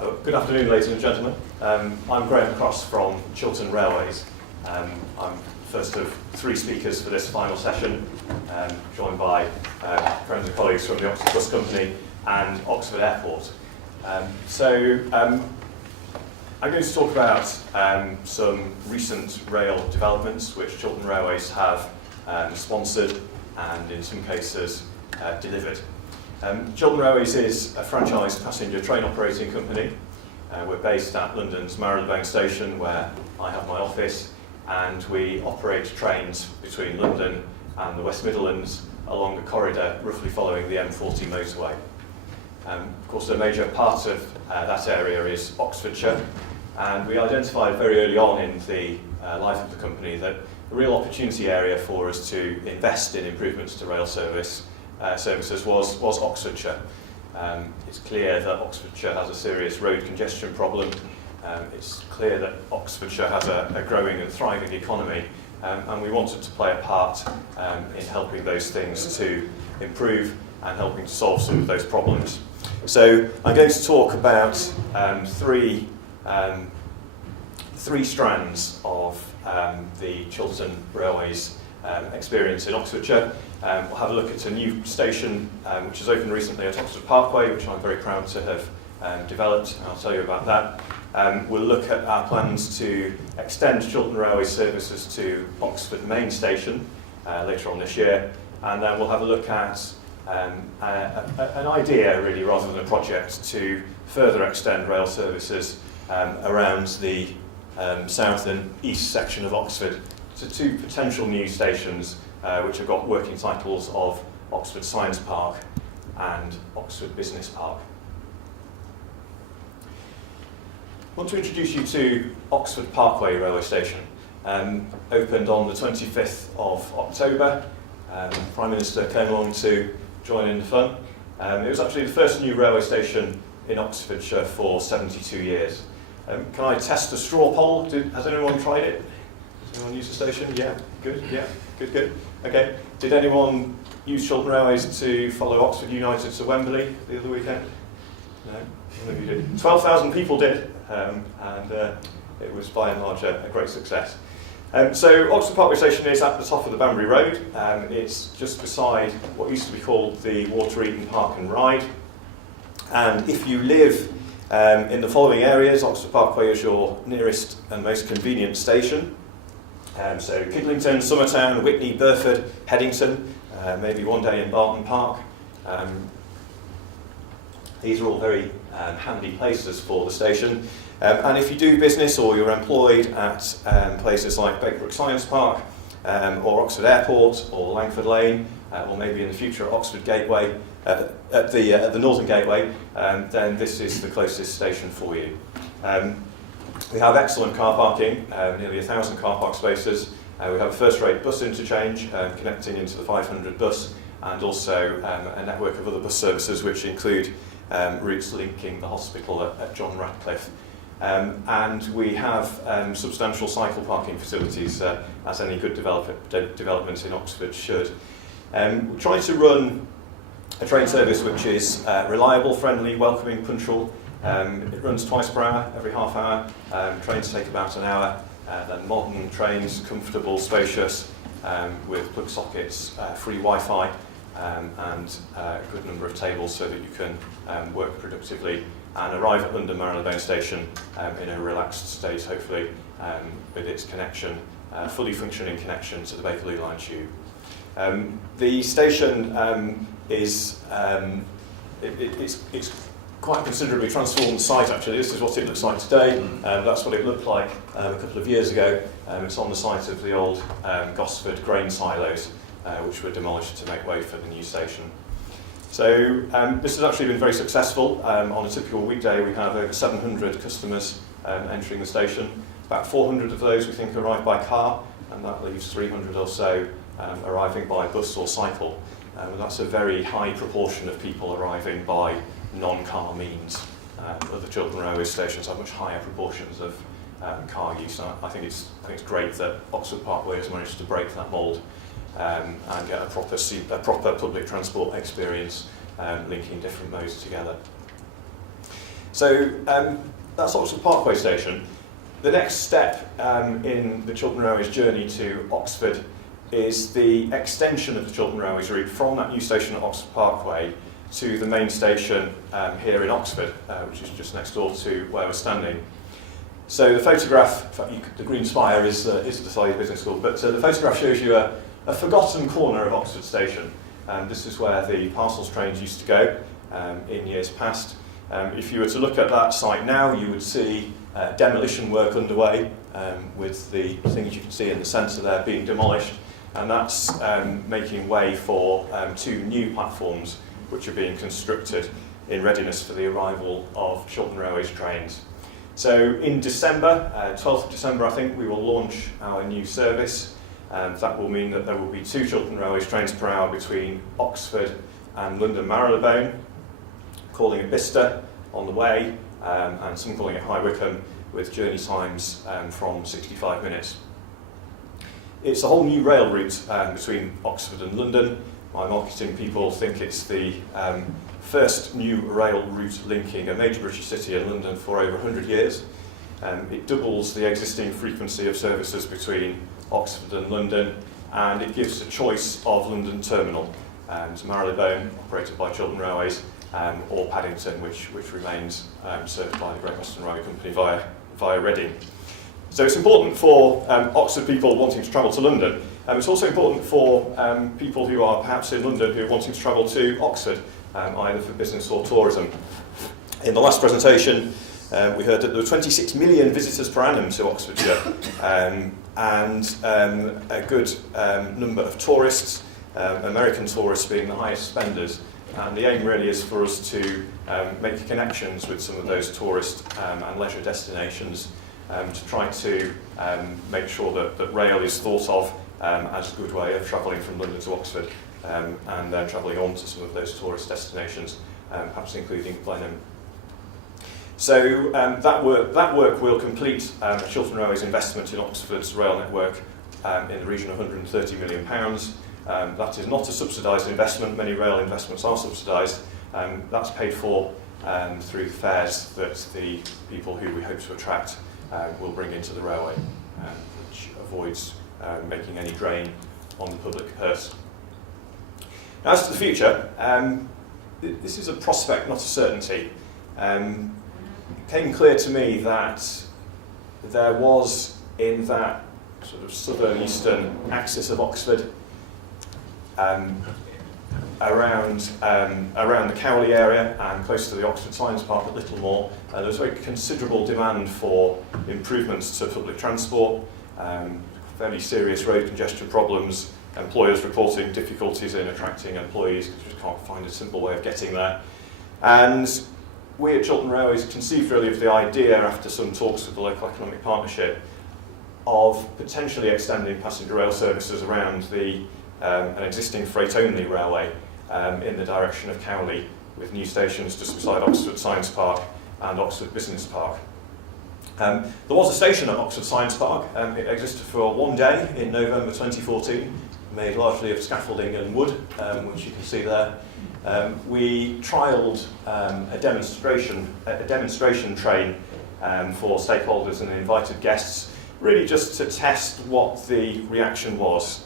Good afternoon, ladies and gentlemen. I'm Graham Cross from Chiltern Railways. I'm first of three speakers for this final session, joined by friends and colleagues from the Oxford Bus Company and Oxford Airport. I'm going to talk about some recent rail developments which Chiltern Railways have sponsored and in some cases delivered. Chiltern Railways is a franchised passenger train operating company. We're based at London's Marylebone Station, where I have my office, and we operate trains between London and the West Midlands along a corridor roughly following the M40 motorway. Of course, a major part of that area is Oxfordshire, and we identified very early on in the life of the company that a real opportunity area for us to invest in improvements to rail services was Oxfordshire. It's clear that Oxfordshire has a serious road congestion problem. It's clear that Oxfordshire has a growing and thriving economy, and we wanted to play a part in helping those things to improve and helping to solve some of those problems. So I'm going to talk about three strands of the Chiltern Railways experience in Oxfordshire. We'll have a look at a new station which has opened recently at Oxford Parkway, which I'm very proud to have developed, and I'll tell you about that. We'll look at our plans to extend Chiltern Railway services to Oxford Main Station later on this year, and then we'll have a look at an idea, really, rather than a project, to further extend rail services around the south and east section of Oxford to two potential new stations which have got working titles of Oxford Science Park and Oxford Business Park. I want to introduce you to Oxford Parkway railway station. Opened on the 25th of October. The Prime Minister came along to join in the fun. It was actually the first new railway station in Oxfordshire for 72 years. Can I test a straw poll? Has anyone tried it? Has anyone used the station? Yeah, good, yeah, good. Okay, did anyone use Chiltern Railways to follow Oxford United to Wembley the other weekend? No, none of you did. 12,000 people did, and it was by and large a great success. So Oxford Parkway Station is at the top of the Banbury Road. It's just beside what used to be called the Water Eaton Park and Ride. And if you live in the following areas, Oxford Parkway is your nearest and most convenient station. So Kidlington, Summertown, Witney, Burford, Headington, maybe one day in Barton Park. These are all very handy places for the station. And if you do business or you're employed at places like Bakebrook Science Park or Oxford Airport or Langford Lane, or maybe in the future at Oxford Gateway, at the Northern Gateway, then this is the closest station for you. We have excellent car parking, nearly 1,000 car park spaces. We have a first-rate bus interchange connecting into the 500 bus, and also a network of other bus services which include routes linking the hospital at John Ratcliffe. And we have substantial cycle parking facilities, as any good development in Oxford should. We try to run a train service which is reliable, friendly, welcoming, punctual. It runs twice per hour, every half hour. Trains take about an hour. Then modern trains, comfortable, spacious, with plug sockets, free Wi-Fi, and a good number of tables so that you can work productively and arrive at London Marylebone Station in a relaxed state, hopefully, with its connection, fully functioning connection to the Bakerloo Line tube. The station is it's quite considerably transformed site, actually. This is what it looks like today. That's what it looked like a couple of years ago. It's on the site of the old Gosford grain silos, which were demolished to make way for the new station. So this has actually been very successful. On a typical weekday, we have over 700 customers entering the station. About 400 of those we think arrive by car, and that leaves 300 or so arriving by bus or cycle. And that's a very high proportion of people arriving by non-car means. Other Chiltern Railway stations have much higher proportions of car use. I think it's great that Oxford Parkway has managed to break that mould and get a proper public transport experience linking different modes together. So that's Oxford Parkway station. The next step in the Chiltern Railway's journey to Oxford is the extension of the Chiltern Railway's route from that new station at Oxford Parkway to the main station here in Oxford, which is just next door to where we're standing. So the photograph, in fact, the Green Spire is the Society Business School, but the photograph shows you a forgotten corner of Oxford Station. This is where the parcels trains used to go in years past. If you were to look at that site now, you would see demolition work underway with the things you can see in the centre there being demolished, and that's making way for 2 new platforms which are being constructed in readiness for the arrival of Chiltern Railway's trains. So in December, 12th of December I think, we will launch our new service. That will mean that there will be 2 Chiltern Railways trains per hour between Oxford and London Marylebone, calling it Bicester on the way, and some calling it High Wycombe, with journey times from 65 minutes. It's a whole new rail route between Oxford and London. My marketing people think it's the first new rail route linking a major British city and London for over 100 years. It doubles the existing frequency of services between Oxford and London, and it gives a choice of London terminal, to Marylebone, operated by Chiltern Railways, or Paddington, which remains served by the Great Western Railway Company via Reading. So it's important for Oxford people wanting to travel to London. It's also important for people who are perhaps in London who are wanting to travel to Oxford, either for business or tourism. In the last presentation, we heard that there were 26 million visitors per annum to Oxfordshire, and a good number of tourists, American tourists being the highest spenders. And the aim really is for us to make connections with some of those tourist and leisure destinations to try to make sure that rail is thought of as a good way of travelling from London to Oxford, and then travelling on to some of those tourist destinations, perhaps including Blenheim. So that work will complete Chiltern Railway's investment in Oxford's rail network in the region of £130 million. That is not a subsidised investment. Many rail investments are subsidised. That's paid for through the fares that the people who we hope to attract will bring into the railway, which avoids making any drain on the public purse. Now, as to the future, this is a prospect, not a certainty. It became clear to me that there was, in that sort of southern-eastern axis of Oxford, around the Cowley area and close to the Oxford Science Park at Littlemore, there was very considerable demand for improvements to public transport, fairly serious road congestion problems, employers reporting difficulties in attracting employees because they just can't find a simple way of getting there. And we at Chiltern Railways conceived really of the idea, after some talks with the local economic partnership, of potentially extending passenger rail services around an existing freight-only railway in the direction of Cowley, with new stations just beside Oxford Science Park and Oxford Business Park. There was a station at Oxford Science Park. It existed for one day in November 2014, made largely of scaffolding and wood, which you can see there. We trialled a demonstration train for stakeholders and invited guests, really just to test what the reaction was.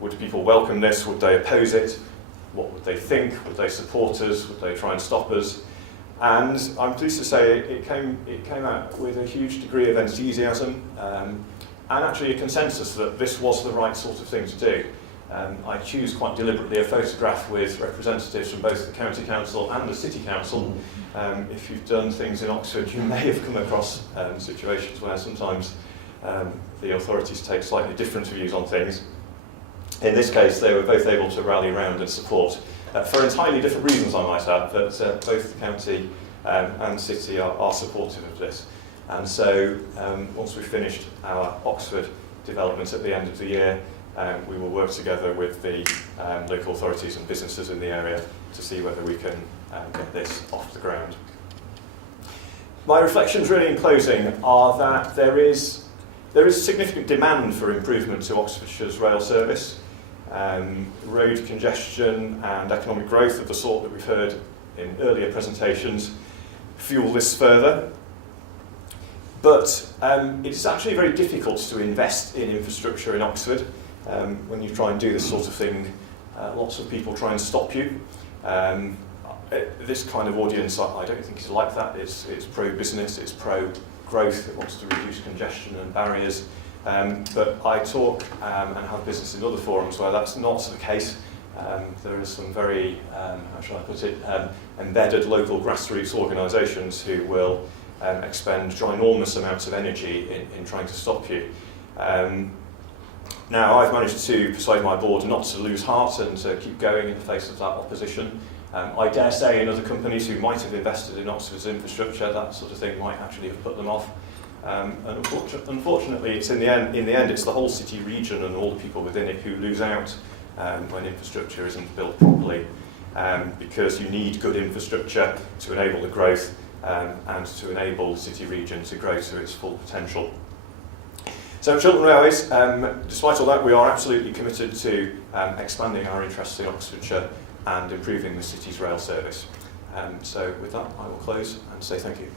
Would people welcome this? Would they oppose it? What would they think? Would they support us? Would they try and stop us? And I'm pleased to say it came out with a huge degree of enthusiasm and actually a consensus that this was the right sort of thing to do. I choose quite deliberately a photograph with representatives from both the County Council and the City Council. If you've done things in Oxford, you may have come across situations where sometimes the authorities take slightly different views on things. In this case, they were both able to rally around and support, for entirely different reasons, I might add, but both the County and City are supportive of this. And so, once we've finished our Oxford development at the end of the year, we will work together with the local authorities and businesses in the area to see whether we can get this off the ground. My reflections really in closing are that there is significant demand for improvement to Oxfordshire's rail service. Road congestion and economic growth of the sort that we've heard in earlier presentations fuel this further. But it is actually very difficult to invest in infrastructure in Oxford. When you try and do this sort of thing, lots of people try and stop you. This kind of audience, I don't think is like that. It's pro-business, it's pro-growth, it wants to reduce congestion and barriers. But I talk and have business in other forums where that's not the case. There are some very, how shall I put it, embedded local grassroots organisations who will expend ginormous amounts of energy in trying to stop you. Now, I've managed to persuade my board not to lose heart and to keep going in the face of that opposition. I dare say in other companies who might have invested in Oxford's infrastructure, that sort of thing might actually have put them off. And unfortunately, it's in the end, it's the whole city region and all the people within it who lose out when infrastructure isn't built properly, because you need good infrastructure to enable the growth and to enable the city region to grow to its full potential. So at Chiltern Railways, despite all that, we are absolutely committed to expanding our interest in Oxfordshire and improving the city's rail service. So with that, I will close and say thank you.